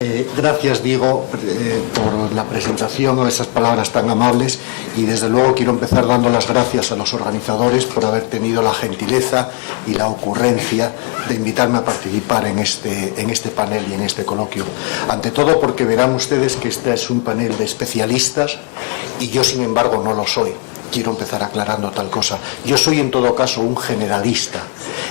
Gracias, Diego, por la presentación o esas palabras tan amables, y desde luego quiero empezar dando las gracias a los organizadores por haber tenido la gentileza y la ocurrencia de invitarme a participar en este panel y en este coloquio. Ante todo porque verán ustedes que este es un panel de especialistas y yo, sin embargo, no lo soy. Quiero empezar aclarando tal cosa. Yo soy, en todo caso, un generalista,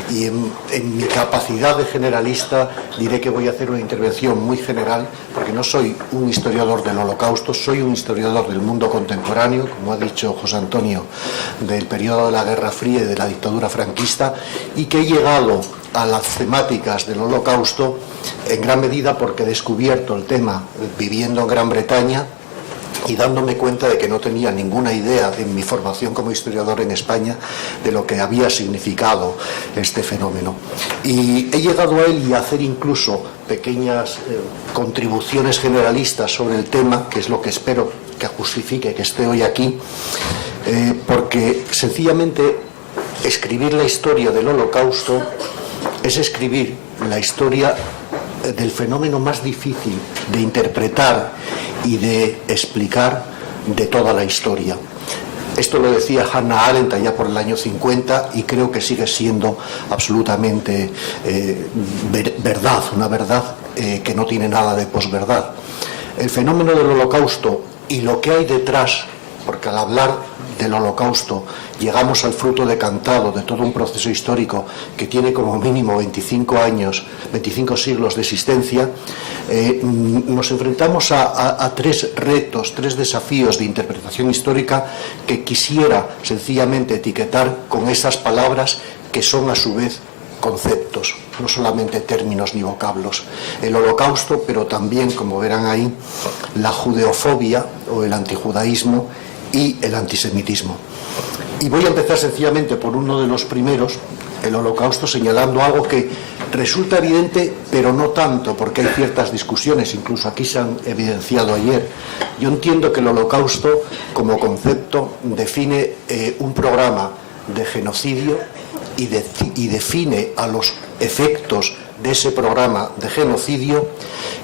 y en mi capacidad de generalista diré que voy a hacer una intervención muy general, porque no soy un historiador del Holocausto, soy un historiador del mundo contemporáneo, como ha dicho José Antonio, del periodo de la Guerra Fría y de la dictadura franquista, y que he llegado a las temáticas del Holocausto en gran medida porque he descubierto el tema viviendo en Gran Bretaña y dándome cuenta de que no tenía ninguna idea en mi formación como historiador en España de lo que había significado este fenómeno. Y he llegado a él y a hacer incluso pequeñas contribuciones generalistas sobre el tema, que es lo que espero que justifique que esté hoy aquí, porque sencillamente escribir la historia del Holocausto es escribir la historia del fenómeno más difícil de interpretar y de explicar de toda la historia. Esto lo decía Hannah Arendt allá por el año 50 y creo que sigue siendo absolutamente verdad, una verdad que no tiene nada de posverdad. El fenómeno del Holocausto y lo que hay detrás, porque al hablar del Holocausto llegamos al fruto decantado de todo un proceso histórico que tiene como mínimo 25 años, 25 siglos de existencia, nos enfrentamos a tres retos, tres desafíos de interpretación histórica que quisiera sencillamente etiquetar con esas palabras que son a su vez conceptos, no solamente términos ni vocablos. El Holocausto, pero también, como verán ahí, la judeofobia o el antijudaísmo y el antisemitismo. Y voy a empezar sencillamente por uno de los primeros, el Holocausto, señalando algo que resulta evidente, pero no tanto, porque hay ciertas discusiones, incluso aquí se han evidenciado ayer. Yo entiendo que el Holocausto, como concepto, define un programa de genocidio y define a los efectos de ese programa de genocidio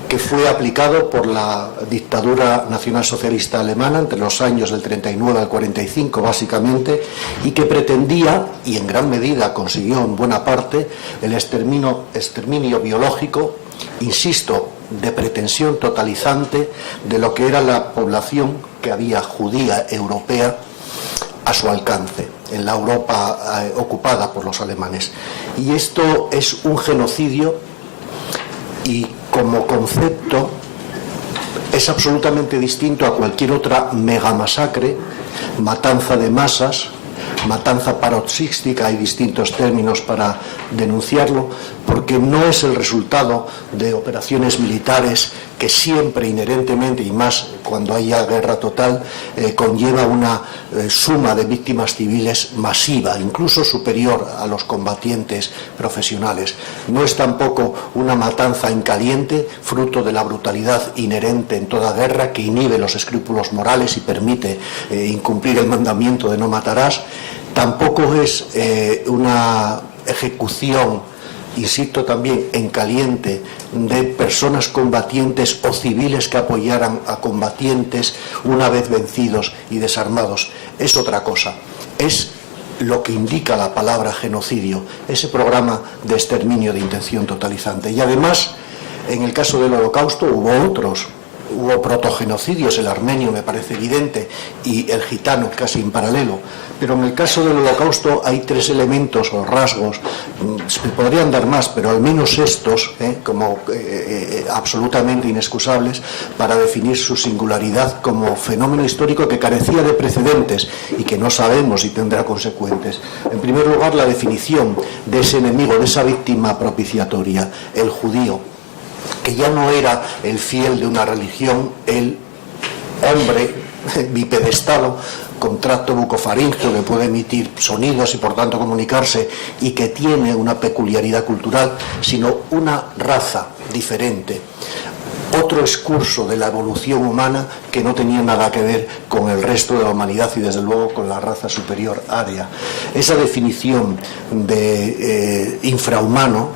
que fue aplicado por la dictadura nacionalsocialista alemana entre los años del 39 al 45 básicamente, y que pretendía, y en gran medida consiguió en buena parte, el exterminio biológico, insisto, de pretensión totalizante de lo que era la población que había judía europea a su alcance, en la Europa ocupada por los alemanes. Y esto es un genocidio y como concepto es absolutamente distinto a cualquier otra megamasacre, matanza de masas, matanza paroxística, hay distintos términos para denunciarlo, porque no es el resultado de operaciones militares que siempre inherentemente, y más cuando haya guerra total, conlleva una suma de víctimas civiles masiva, incluso superior a los combatientes profesionales. No es tampoco una matanza en caliente, fruto de la brutalidad inherente en toda guerra, que inhibe los escrúpulos morales y permite incumplir el mandamiento de no matarás. Tampoco es una ejecución, insisto también, en caliente de personas combatientes o civiles que apoyaran a combatientes una vez vencidos y desarmados. Es otra cosa. Es lo que indica la palabra genocidio, ese programa de exterminio de intención totalizante. Y además, en el caso del Holocausto hubo otros. Hubo protogenocidios, el armenio me parece evidente y el gitano casi en paralelo, pero en el caso del Holocausto hay tres elementos o rasgos, se podrían dar más, pero al menos estos, como absolutamente inexcusables para definir su singularidad como fenómeno histórico que carecía de precedentes y que no sabemos si tendrá consecuentes. En primer lugar, la definición de ese enemigo, de esa víctima propiciatoria, el judío, que ya no era el fiel de una religión, el hombre bipedestado con tracto bucofaríngeo que puede emitir sonidos y por tanto comunicarse y que tiene una peculiaridad cultural, sino una raza diferente, otro excurso de la evolución humana que no tenía nada que ver con el resto de la humanidad y desde luego con la raza superior aria. Esa definición de infrahumano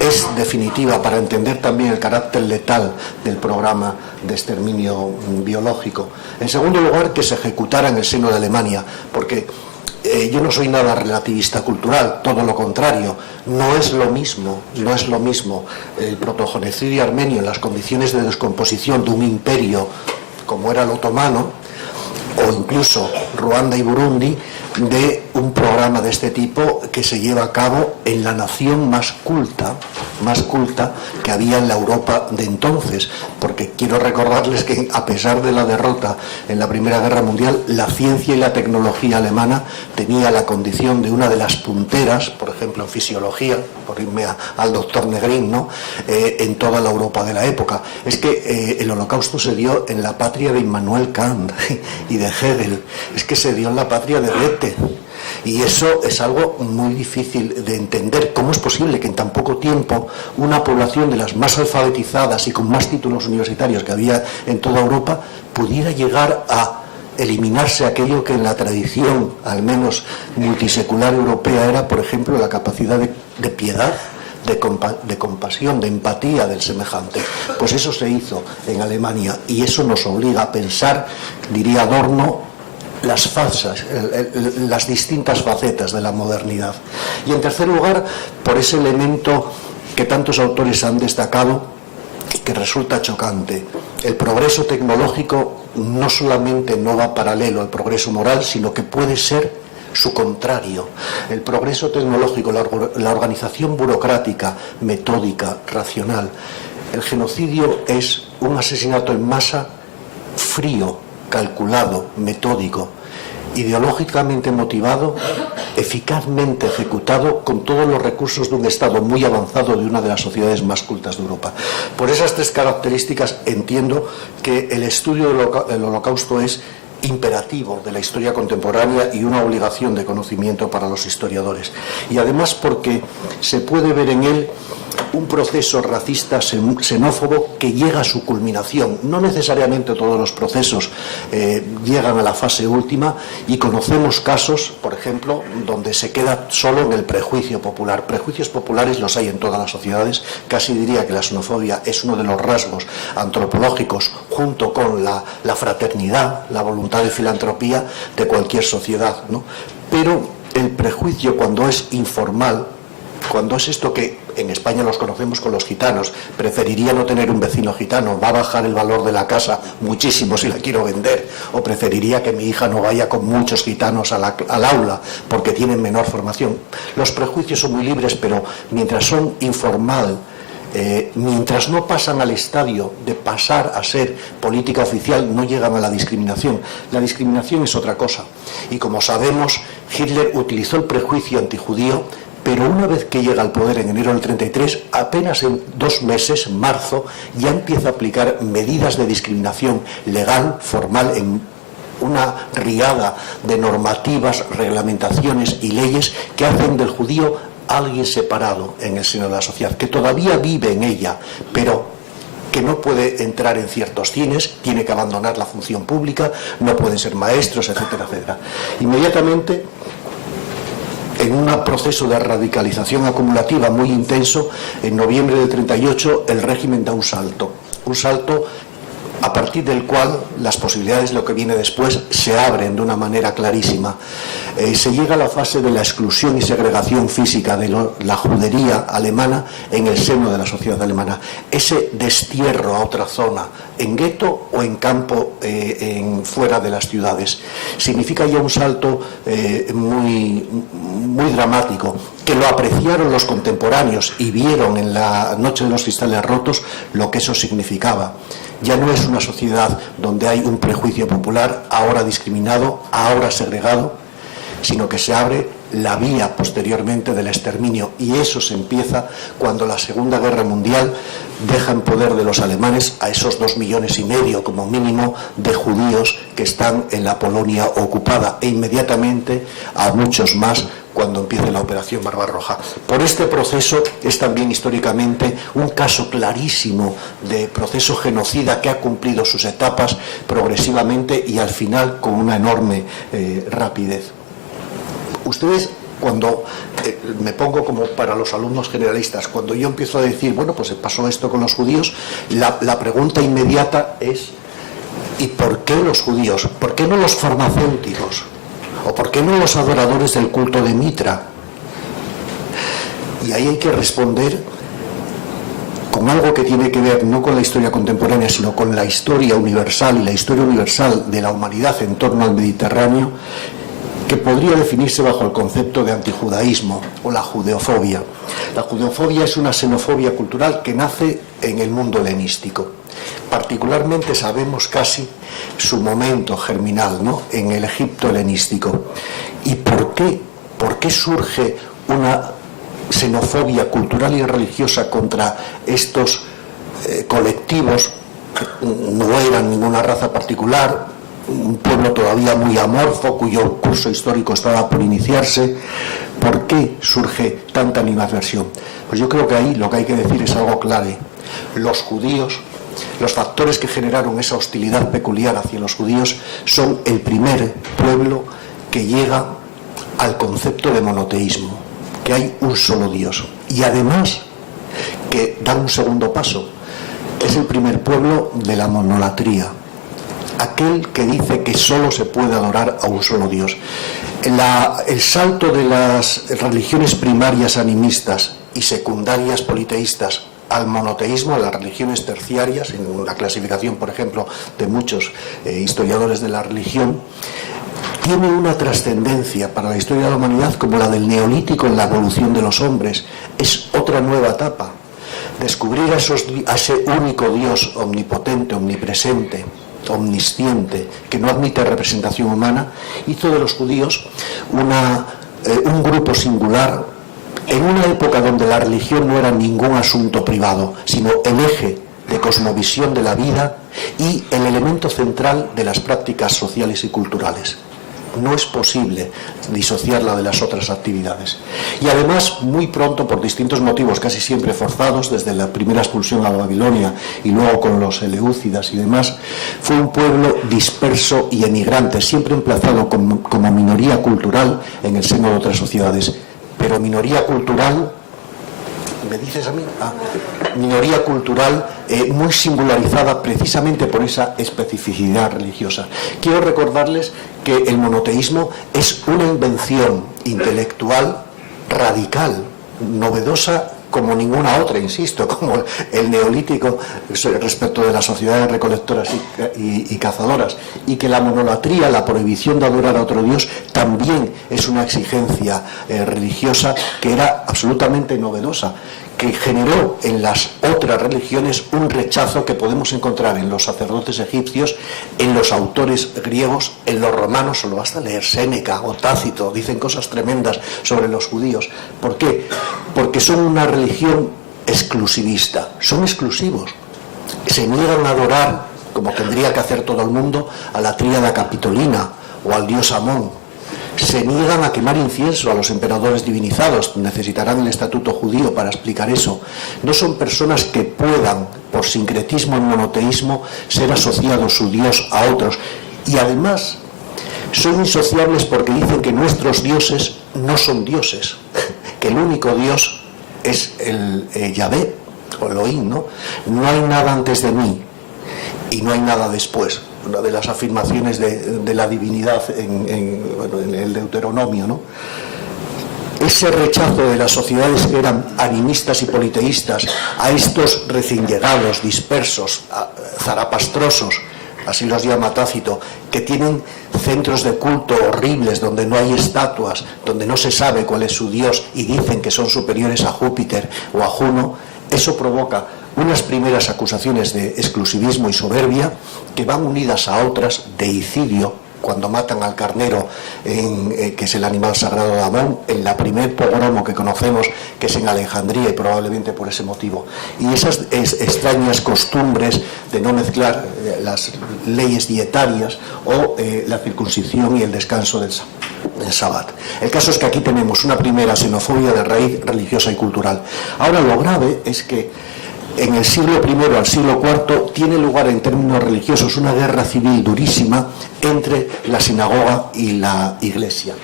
es definitiva para entender también el carácter letal del programa de exterminio biológico. En segundo lugar, que se ejecutara en el seno de Alemania, porque yo no soy nada relativista cultural, todo lo contrario. No es lo mismo el protogenocidio armenio en las condiciones de descomposición de un imperio como era el otomano, o incluso Ruanda y Burundi, de un programa de este tipo que se lleva a cabo en la nación más culta que había en la Europa de entonces, porque quiero recordarles que a pesar de la derrota en la Primera Guerra Mundial, la ciencia y la tecnología alemana tenía la condición de una de las punteras, por ejemplo en fisiología, por irme al doctor Negrín, ¿no? En toda la Europa de la época. Es que el Holocausto se dio en la patria de Immanuel Kant y de Hegel, es que se dio en la patria de Goethe. Y eso es algo muy difícil de entender. ¿Cómo es posible que en tan poco tiempo una población de las más alfabetizadas y con más títulos universitarios que había en toda Europa pudiera llegar a eliminarse aquello que en la tradición, al menos multisecular europea, era, por ejemplo, la capacidad de piedad, de compasión, de empatía del semejante? Pues eso se hizo en Alemania, y eso nos obliga a pensar, diría Adorno, las distintas facetas de la modernidad. Y en tercer lugar, por ese elemento que tantos autores han destacado y que resulta chocante: el progreso tecnológico no solamente no va paralelo al progreso moral, sino que puede ser su contrario. El progreso tecnológico, la organización burocrática, metódica, racional. El genocidio es un asesinato en masa frío, calculado, metódico, ideológicamente motivado, eficazmente ejecutado, con todos los recursos de un Estado muy avanzado de una de las sociedades más cultas de Europa. Por esas tres características entiendo que el estudio del Holocausto es imperativo de la historia contemporánea y una obligación de conocimiento para los historiadores. Y además porque se puede ver en él un proceso racista, xenófobo, que llega a su culminación. No necesariamente todos los procesos llegan a la fase última, y conocemos casos, por ejemplo, donde se queda solo en el prejuicio popular. Prejuicios populares los hay en todas las sociedades. Casi diría que la xenofobia es uno de los rasgos antropológicos, junto con la fraternidad, la voluntad de filantropía de cualquier sociedad, ¿no? Pero el prejuicio, cuando es informal, cuando es esto que en España los conocemos con los gitanos: preferiría no tener un vecino gitano, va a bajar el valor de la casa muchísimo si la quiero vender, o preferiría que mi hija no vaya con muchos gitanos al aula porque tienen menor formación. Los prejuicios son muy libres, pero mientras son informal, mientras no pasan al estadio de pasar a ser política oficial, no llegan a la discriminación. La discriminación es otra cosa, y como sabemos, Hitler utilizó el prejuicio antijudío, pero una vez que llega al poder en enero del 33, apenas en 2 meses, en marzo, ya empieza a aplicar medidas de discriminación legal, formal, en una riada de normativas, reglamentaciones y leyes que hacen del judío alguien separado en el seno de la sociedad, que todavía vive en ella, pero que no puede entrar en ciertos cines, tiene que abandonar la función pública, no pueden ser maestros, etcétera, etcétera. Inmediatamente, en un proceso de radicalización acumulativa muy intenso, en noviembre del 38 el régimen da un salto a partir del cual las posibilidades de lo que viene después se abren de una manera clarísima. Se llega a la fase de la exclusión y segregación física de la judería alemana en el seno de la sociedad alemana. Ese destierro a otra zona, en gueto o en campo fuera de las ciudades, significa ya un salto muy dramático, que lo apreciaron los contemporáneos y vieron en la Noche de los Cristales Rotos lo que eso significaba. Ya no es una sociedad donde hay un prejuicio popular, ahora discriminado, ahora segregado, sino que se abre la vía posteriormente del exterminio, y eso se empieza cuando la Segunda Guerra Mundial deja en poder de los alemanes a esos 2,5 millones como mínimo de judíos que están en la Polonia ocupada, e inmediatamente a muchos más cuando empiece la Operación Barbarroja. Por este proceso es también históricamente un caso clarísimo de proceso genocida que ha cumplido sus etapas progresivamente y al final con una enorme rapidez. Ustedes, cuando me pongo como para los alumnos generalistas. Cuando yo empiezo a decir, bueno, pues pasó esto con los judíos, la pregunta inmediata es, ¿y por qué los judíos? ¿Por qué no los farmacéuticos? ¿O por qué no los adoradores del culto de Mitra? Y ahí hay que responder con algo que tiene que ver no con la historia contemporánea, sino con la historia universal y la historia universal de la humanidad en torno al Mediterráneo, que podría definirse bajo el concepto de antijudaísmo o la judeofobia. La judeofobia es una xenofobia cultural que nace en el mundo helenístico. Particularmente sabemos casi su momento germinal, ¿no?, en el Egipto helenístico. ¿Y por qué? ¿Por qué surge una xenofobia cultural y religiosa contra estos colectivos que no eran ninguna raza particular, un pueblo todavía muy amorfo, cuyo curso histórico estaba por iniciarse? ¿Por qué surge tanta animadversión? Pues yo creo que ahí lo que hay que decir es algo clave. Los judíos, los factores que generaron esa hostilidad peculiar hacia los judíos, son el primer pueblo que llega al concepto de monoteísmo, que hay un solo Dios, y además que da un segundo paso. Es el primer pueblo de la monolatría, aquel que dice que solo se puede adorar a un solo Dios. El salto de las religiones primarias animistas y secundarias politeístas al monoteísmo, a las religiones terciarias, en la clasificación, por ejemplo, de muchos historiadores de la religión, tiene una trascendencia para la historia de la humanidad como la del Neolítico en la evolución de los hombres. Es otra nueva etapa. Descubrir a ese único Dios omnipotente, omnipresente, omnisciente, que no admite representación humana, hizo de los judíos un grupo singular en una época donde la religión no era ningún asunto privado, sino el eje de cosmovisión de la vida y el elemento central de las prácticas sociales y culturales. No es posible disociarla de las otras actividades. Y además, muy pronto, por distintos motivos, casi siempre forzados, desde la primera expulsión a Babilonia y luego con los eleúcidas y demás, fue un pueblo disperso y emigrante, siempre emplazado como minoría cultural en el seno de otras sociedades. Pero minoría cultural, ¿me dices a mí? Minoría cultural muy singularizada precisamente por esa especificidad religiosa. Quiero recordarles que el monoteísmo es una invención intelectual radical, novedosa como ninguna otra, insisto, como el neolítico respecto de las sociedades recolectoras y cazadoras, y que la monolatría, la prohibición de adorar a otro Dios, también es una exigencia religiosa que era absolutamente novedosa, que generó en las otras religiones un rechazo que podemos encontrar en los sacerdotes egipcios, en los autores griegos, en los romanos. Solo basta leer Séneca o Tácito, dicen cosas tremendas sobre los judíos. ¿Por qué? Porque son una religión exclusivista, son exclusivos, se niegan a adorar, como tendría que hacer todo el mundo, a la tríada capitolina o al dios Amón. Se niegan a quemar incienso a los emperadores divinizados, necesitarán el estatuto judío para explicar eso. No son personas que puedan, por sincretismo y monoteísmo, ser asociados su Dios a otros. Y además, son insociables porque dicen que nuestros dioses no son dioses, que el único Dios es el Yahvé, o Elohim, ¿no? No hay nada antes de mí y no hay nada después. Una de las afirmaciones de la divinidad en el Deuteronomio, ¿no? Ese rechazo de las sociedades que eran animistas y politeístas a estos recién llegados, dispersos, zarapastrosos, así los llama Tácito, que tienen centros de culto horribles donde no hay estatuas, donde no se sabe cuál es su dios y dicen que son superiores a Júpiter o a Juno, eso provoca unas primeras acusaciones de exclusivismo y soberbia que van unidas a otras de deicidio, cuando matan al carnero, que es el animal sagrado de Amón, en la primer pogromo que conocemos, que es en Alejandría, y probablemente por ese motivo. Y esas extrañas costumbres de no mezclar las leyes dietarias o la circuncisión y el descanso del Sabbat. El caso es que aquí tenemos una primera xenofobia de raíz religiosa y cultural. Ahora, lo grave es que en el siglo I al siglo IV tiene lugar en términos religiosos una guerra civil durísima entre la sinagoga y la iglesia.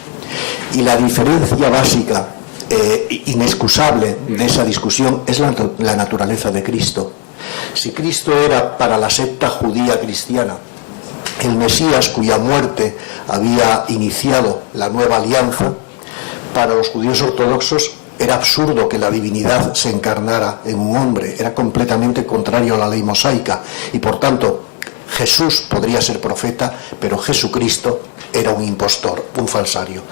Y la diferencia básica inexcusable de esa discusión es la naturaleza de Cristo. Si Cristo era para la secta judía cristiana el Mesías cuya muerte había iniciado la nueva alianza, para los judíos ortodoxos era absurdo que la divinidad se encarnara en un hombre, era completamente contrario a la ley mosaica y por tanto Jesús podría ser profeta, pero Jesucristo era un impostor, un falsario.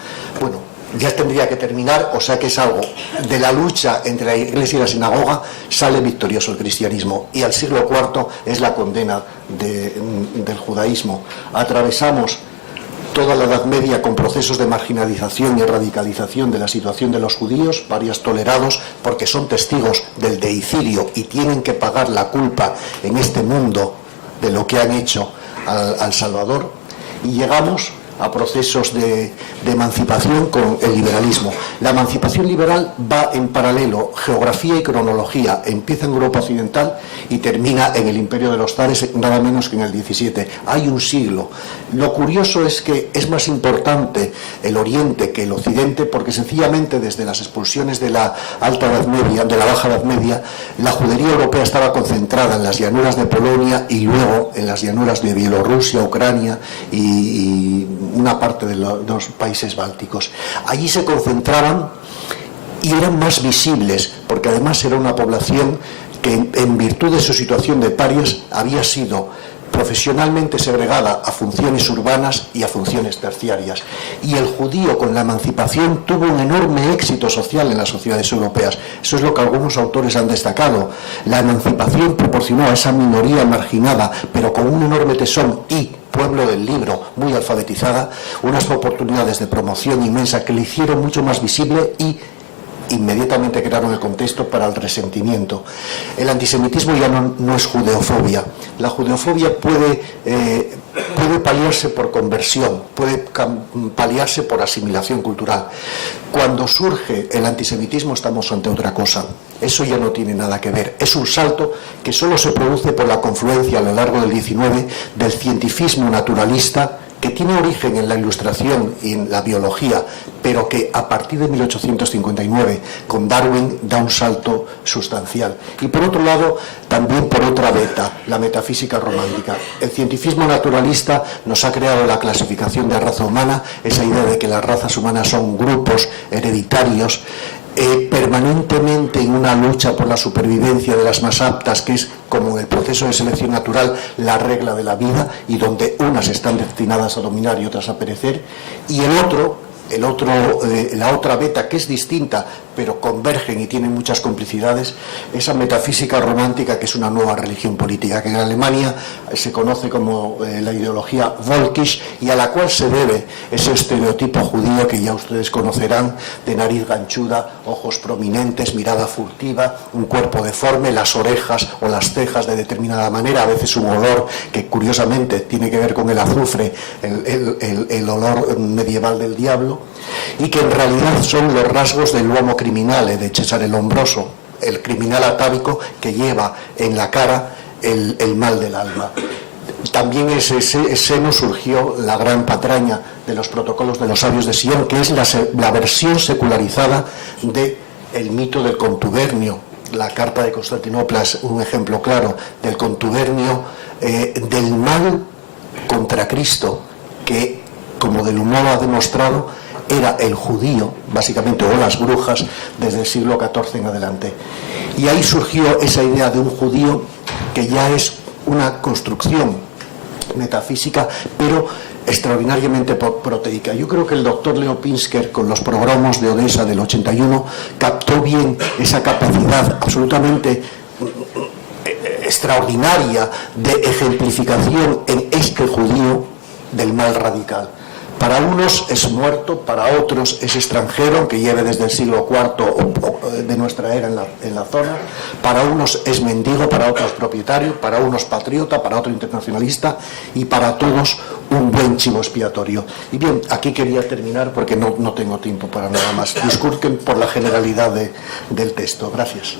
Bueno, ya tendría que terminar, o sea que es algo de la lucha entre la Iglesia y la sinagoga sale victorioso el cristianismo y al siglo IV es la condena del judaísmo. Atravesamos toda la Edad Media con procesos de marginalización y radicalización de la situación de los judíos, varios tolerados porque son testigos del deicidio y tienen que pagar la culpa en este mundo de lo que han hecho al Salvador, y llegamos a procesos de emancipación con el liberalismo. La emancipación liberal va en paralelo, geografía y cronología, empieza en Europa Occidental y termina en el Imperio de los Zares, nada menos que en el XVII. Hay un siglo. Lo curioso es que es más importante el Oriente que el Occidente, porque sencillamente desde las expulsiones de la Alta Edad Media, de la Baja Edad Media, la judería europea estaba concentrada en las llanuras de Polonia y luego en las llanuras de Bielorrusia, Ucrania y una parte de los países bálticos. Allí se concentraban y eran más visibles, porque además era una población que en virtud de su situación de parias había sido profesionalmente segregada a funciones urbanas y a funciones terciarias. Y el judío con la emancipación tuvo un enorme éxito social en las sociedades europeas. Eso es lo que algunos autores han destacado. La emancipación proporcionó a esa minoría marginada, pero con un enorme tesón y pueblo del libro, muy alfabetizada, unas oportunidades de promoción inmensa que le hicieron mucho más visible y inmediatamente crearon el contexto para el resentimiento. El antisemitismo ya no es judeofobia. La judeofobia puede paliarse por conversión, puede paliarse por asimilación cultural. Cuando surge el antisemitismo estamos ante otra cosa. Eso ya no tiene nada que ver. Es un salto que solo se produce por la confluencia a lo largo del XIX del cientifismo naturalista, que tiene origen en la Ilustración y en la biología, pero que a partir de 1859 con Darwin da un salto sustancial. Y por otro lado, también por otra beta, la metafísica romántica. El cientifismo naturalista nos ha creado la clasificación de raza humana, esa idea de que las razas humanas son grupos hereditarios, permanentemente en una lucha por la supervivencia de las más aptas, que es como en el proceso de selección natural la regla de la vida, y donde unas están destinadas a dominar y otras a perecer, y la otra beta, que es distinta pero convergen y tienen muchas complicidades, esa metafísica romántica, que es una nueva religión política que en Alemania se conoce como la ideología Völkisch, y a la cual se debe ese estereotipo judío que ya ustedes conocerán, de nariz ganchuda, ojos prominentes, mirada furtiva, un cuerpo deforme, las orejas o las cejas de determinada manera, a veces un olor que curiosamente tiene que ver con el azufre, el olor medieval del diablo, y que en realidad son los rasgos del uomo criminale de Cesare Lombroso, el criminal atávico que lleva en la cara el mal del alma. También en ese seno surgió la gran patraña de los protocolos de los sabios de Sion, que es la versión secularizada del mito del contubernio. La carta de Constantinopla es un ejemplo claro del contubernio, del mal contra Cristo, que, como Del Humor ha demostrado, era el judío, básicamente, o las brujas, desde el siglo XIV en adelante. Y ahí surgió esa idea de un judío que ya es una construcción metafísica, pero extraordinariamente proteica. Yo creo que el doctor Leo Pinsker, con los programas de Odessa del 81, captó bien esa capacidad absolutamente extraordinaria de ejemplificación en este judío del mal radical. Para unos es muerto, para otros es extranjero, aunque lleve desde el siglo IV de nuestra era en la zona. Para unos es mendigo, para otros propietario, para unos patriota, para otro internacionalista, y para todos un buen chivo expiatorio. Y bien, aquí quería terminar porque no tengo tiempo para nada más. Disculpen por la generalidad del texto. Gracias.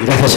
Gracias.